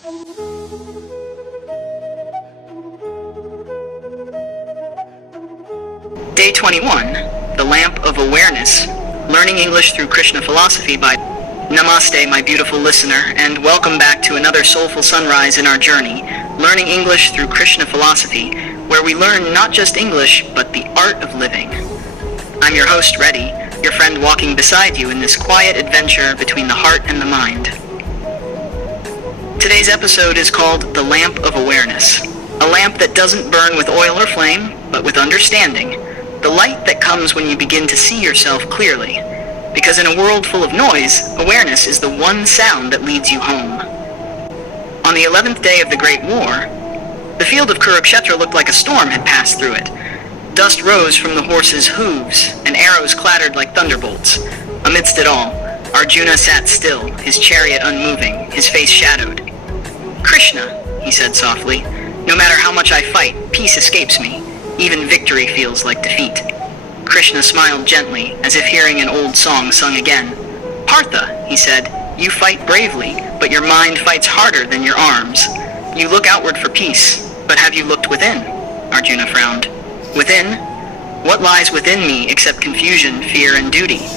Day 21, The Lamp of Awareness, Learning English Through Krishna Philosophy by Namaste, my beautiful listener, and welcome back to another soulful sunrise in our journey, Learning English Through Krishna Philosophy, where we learn not just English, but the art of living. I'm your host, Reddy, your friend walking beside you in this quiet adventure between the heart and the mind. Today's episode is called The Lamp of Awareness, a lamp that doesn't burn with oil or flame, but with understanding, the light that comes when you begin to see yourself clearly. Because in a world full of noise, awareness is the one sound that leads you home. On the 11th day of the Great War, the field of Kurukshetra looked like a storm had passed through it. Dust rose from the horses' hooves, and arrows clattered like thunderbolts. Amidst it all, Arjuna sat still, his chariot unmoving, his face shadowed. "Krishna," he said softly, "no matter how much I fight, peace escapes me. Even victory feels like defeat." Krishna smiled gently, as if hearing an old song sung again. "Partha," he said, "you fight bravely, but your mind fights harder than your arms. You look outward for peace, but have you looked within?" Arjuna frowned. "Within? What lies within me except confusion, fear, and duty?"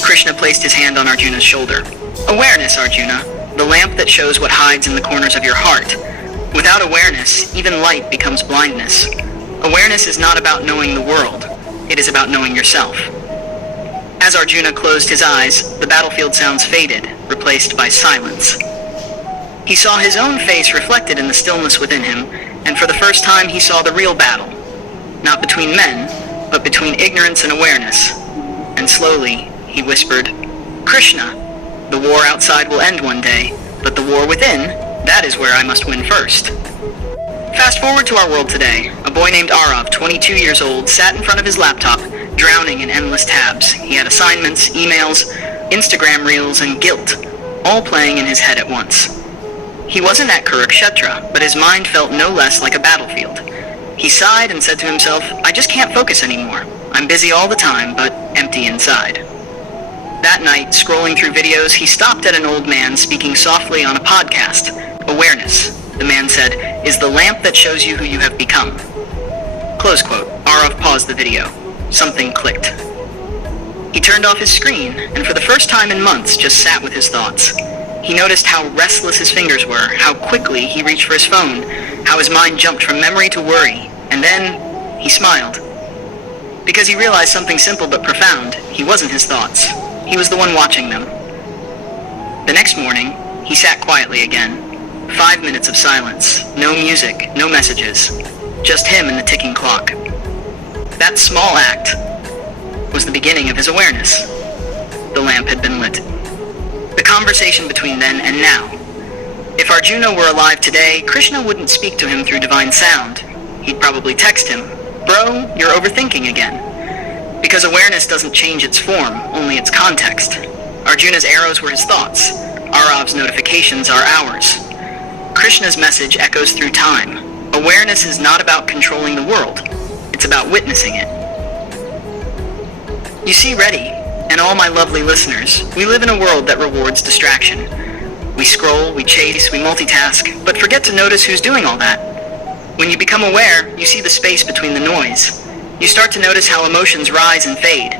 Krishna placed his hand on Arjuna's shoulder. "Awareness, Arjuna, the lamp that shows what hides in the corners of your heart. Without awareness, even light becomes blindness. Awareness is not about knowing the world. It is about knowing yourself." As Arjuna closed his eyes, the battlefield sounds faded, replaced by silence. He saw his own face reflected in the stillness within him, and for the first time he saw the real battle. Not between men, but between ignorance and awareness. And slowly, he whispered, "Krishna, the war outside will end one day, but the war within, that is where I must win first." Fast forward to our world today. A boy named Aarav, 22 years old, sat in front of his laptop, drowning in endless tabs. He had assignments, emails, Instagram reels, and guilt, all playing in his head at once. He wasn't at Kurukshetra, but his mind felt no less like a battlefield. He sighed and said to himself, "I just can't focus anymore. I'm busy all the time, but empty inside." That night, scrolling through videos, he stopped at an old man speaking softly on a podcast. "Awareness," the man said, "is the lamp that shows you who you have become." Close quote. Aarav paused the video. Something clicked. He turned off his screen, and for the first time in months just sat with his thoughts. He noticed how restless his fingers were, how quickly he reached for his phone, how his mind jumped from memory to worry, and then he smiled. Because he realized something simple but profound. He wasn't his thoughts. He was the one watching them. The next morning, he sat quietly again. 5 minutes of silence, no music, no messages, just him and the ticking clock. That small act was the beginning of his awareness. The lamp had been lit. The conversation between then and now. If Arjuna were alive today, Krishna wouldn't speak to him through divine sound. He'd probably text him, "Bro, you're overthinking again." Because awareness doesn't change its form, only its context. Arjuna's arrows were his thoughts. Aarav's notifications are ours. Krishna's message echoes through time. Awareness is not about controlling the world. It's about witnessing it. You see, Reddy, and all my lovely listeners, we live in a world that rewards distraction. We scroll, we chase, we multitask, but forget to notice who's doing all that. When you become aware, you see the space between the noise. You start to notice how emotions rise and fade.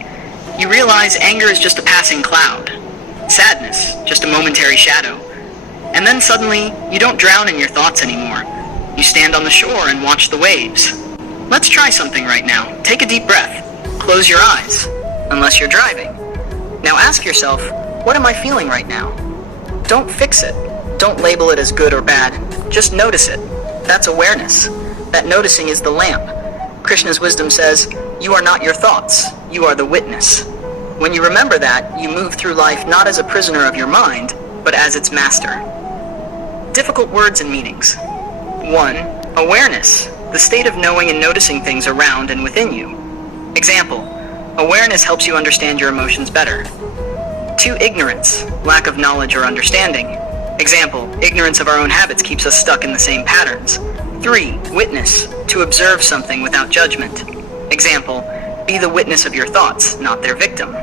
You realize anger is just a passing cloud. Sadness, just a momentary shadow. And then suddenly, you don't drown in your thoughts anymore. You stand on the shore and watch the waves. Let's try something right now. Take a deep breath. Close your eyes, unless you're driving. Now ask yourself, what am I feeling right now? Don't fix it. Don't label it as good or bad. Just notice it. That's awareness. That noticing is the lamp. Krishna's wisdom says, "You are not your thoughts. You are the witness." When you remember that, you move through life not as a prisoner of your mind, but as its master. Difficult words and meanings. 1. Awareness, the state of knowing and noticing things around and within you. Example, awareness helps you understand your emotions better. 2. Ignorance, lack of knowledge or understanding. Example, ignorance of our own habits keeps us stuck in the same patterns. 3. Witness, to observe something without judgment. Example, be the witness of your thoughts, not their victim.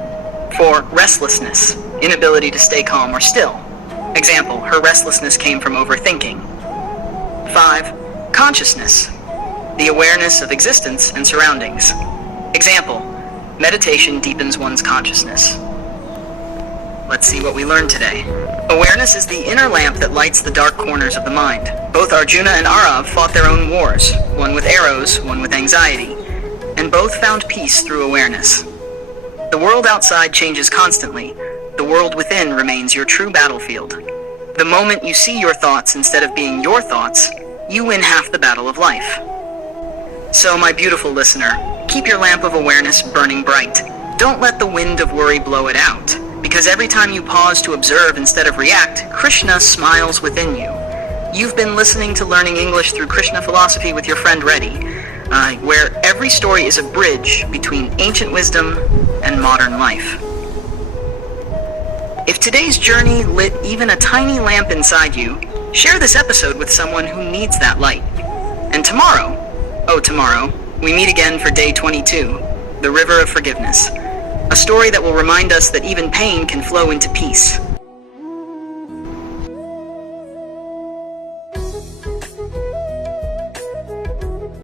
4. Restlessness, inability to stay calm or still. Example, her restlessness came from overthinking. 5. Consciousness, the awareness of existence and surroundings. Example, meditation deepens one's consciousness. Let's see what we learned today. Awareness is the inner lamp that lights the dark corners of the mind. Both Arjuna and Aarav fought their own wars, one with arrows, one with anxiety, and both found peace through awareness. The world outside changes constantly. The world within remains your true battlefield. The moment you see your thoughts instead of being your thoughts, you win half the battle of life. So, my beautiful listener, keep your lamp of awareness burning bright. Don't let the wind of worry blow it out, because every time you pause to observe instead of react, Krishna smiles within you. You've been listening to Learning English through Krishna Philosophy with your friend Reddy, where every story is a bridge between ancient wisdom and modern life. If today's journey lit even a tiny lamp inside you, share this episode with someone who needs that light. And tomorrow, we meet again for day 22, the River of Forgiveness, a story that will remind us that even pain can flow into peace.